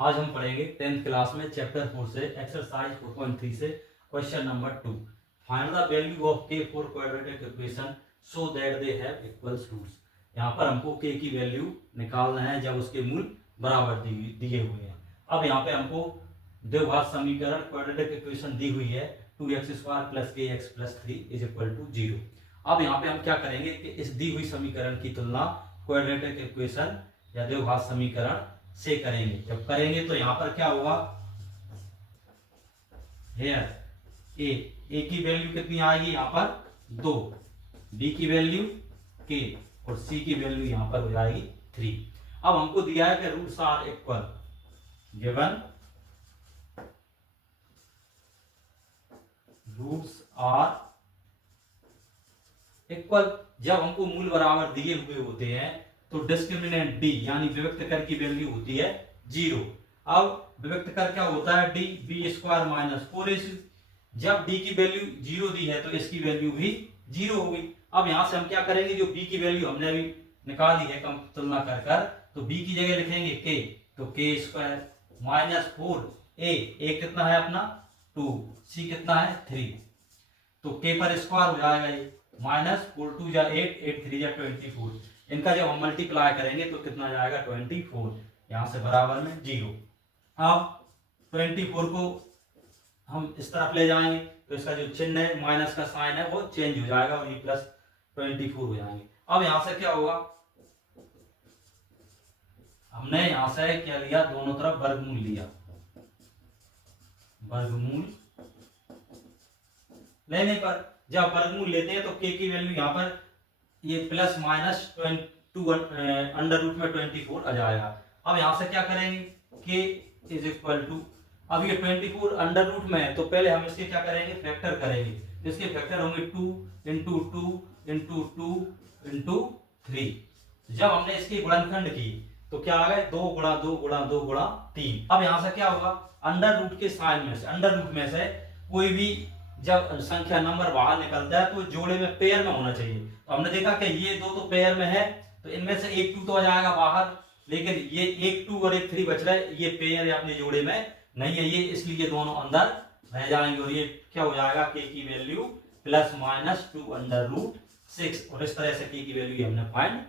आज हम पढ़ेंगे 10th क्लास में चैप्टर 4 से एक्सरसाइज 4.3 से question number 2। Find the value of k for quadratic equation so that they have equals roots. यहाँ पर हमको k की वैल्यू निकालना है जब उसके मूल बराबर दिए हुए हैं। अब यहाँ पे हमको द्विघात समीकरण क्वाड्रेटिक इक्वेशन दी हुई है 2x² + kx + 3 = 0। अब यहाँ पे हम क्या करेंगे कि इस दी हुई समीकरण की तुलना क्वाड्रेटिक इक्वेशन या द्विघात समीकरण से करेंगे। जब करेंगे तो यहाँ पर क्या होगा, ए की वैल्यू कितनी आएगी, यहाँ पर 2, बी की वैल्यू k और सी की वैल्यू यहाँ पर हो जाएगी 3। अब हमको दिया है कि roots are equal, given roots are equal. जब हमको मूल बराबर दिए हुए होते हैं तो डिस्क्रिमिनेंट d यानी विभक्त कर की वैल्यू होती है 0। अब विभक्त कर क्या होता है, d b² - 4ac। जब d की वैल्यू 0 दी है तो इसकी वैल्यू भी 0 होगी। अब यहां से हम क्या करेंगे, जो b की वैल्यू हमने अभी निकाली है कम तुलना कर कर, तो b की जगह लिखेंगे k, तो k² - 4a कितना है अपना 2, c कितना है 3, तो k पर स्क्वायर हो जाएगा ये -4 2 जा 8 8 3 जा 24। इनका जब हम मल्टीप्लाई करेंगे तो कितना जाएगा 24, यहां से बराबर में 0। अब 24 को हम इस तरफ ले जाएंगे तो इसका जो चिन्ह है माइनस का साइन है वो चेंज हो जाएगा और ये +24 हो जाएंगे। अब यहां से क्या होगा, हमने यहां से क्या लिया, दोनों तरफ वर्गमूल लिया, वर्गमूल लेने पर जब वर्गमूल लेते हैं तो k की वैल्यू यहाँ पर ये ±2 अंडर रूट में 24 आ जाएगा। अब यहाँ से क्या करेंगे, k = अब ये 24 अंडर रूट में है तो पहले हम इसके क्या करेंगे, फैक्टर करेंगे। इसके फैक्टर होंगे 2 × 2 × 2 × 3। जब हमने इसकी गुणनखंड की तो क्या आ गए, 2 × 2 × 2 × 3। अब यहाँ से क्या होगा, अंडर रूट के साइन में से, अंडर रूट में से कोई भी जब संख्या नंबर बाहर निकलता है तो जोड़े में पेयर में होना चाहिए। तो हमने देखा कि ये 2 तो पेयर में है तो इनमें से एक 2 तो आ जाएगा बाहर, लेकिन ये एक 2 और एक 3 बच रहा है, ये पेयर या अपने जोड़े में नहीं है ये, इसलिए दोनों अंदर रह जाएंगे और ये क्या हो जाएगा, k की वैल्यू ±2 √6। और इस तरह से k की वैल्यू हमने फाइंड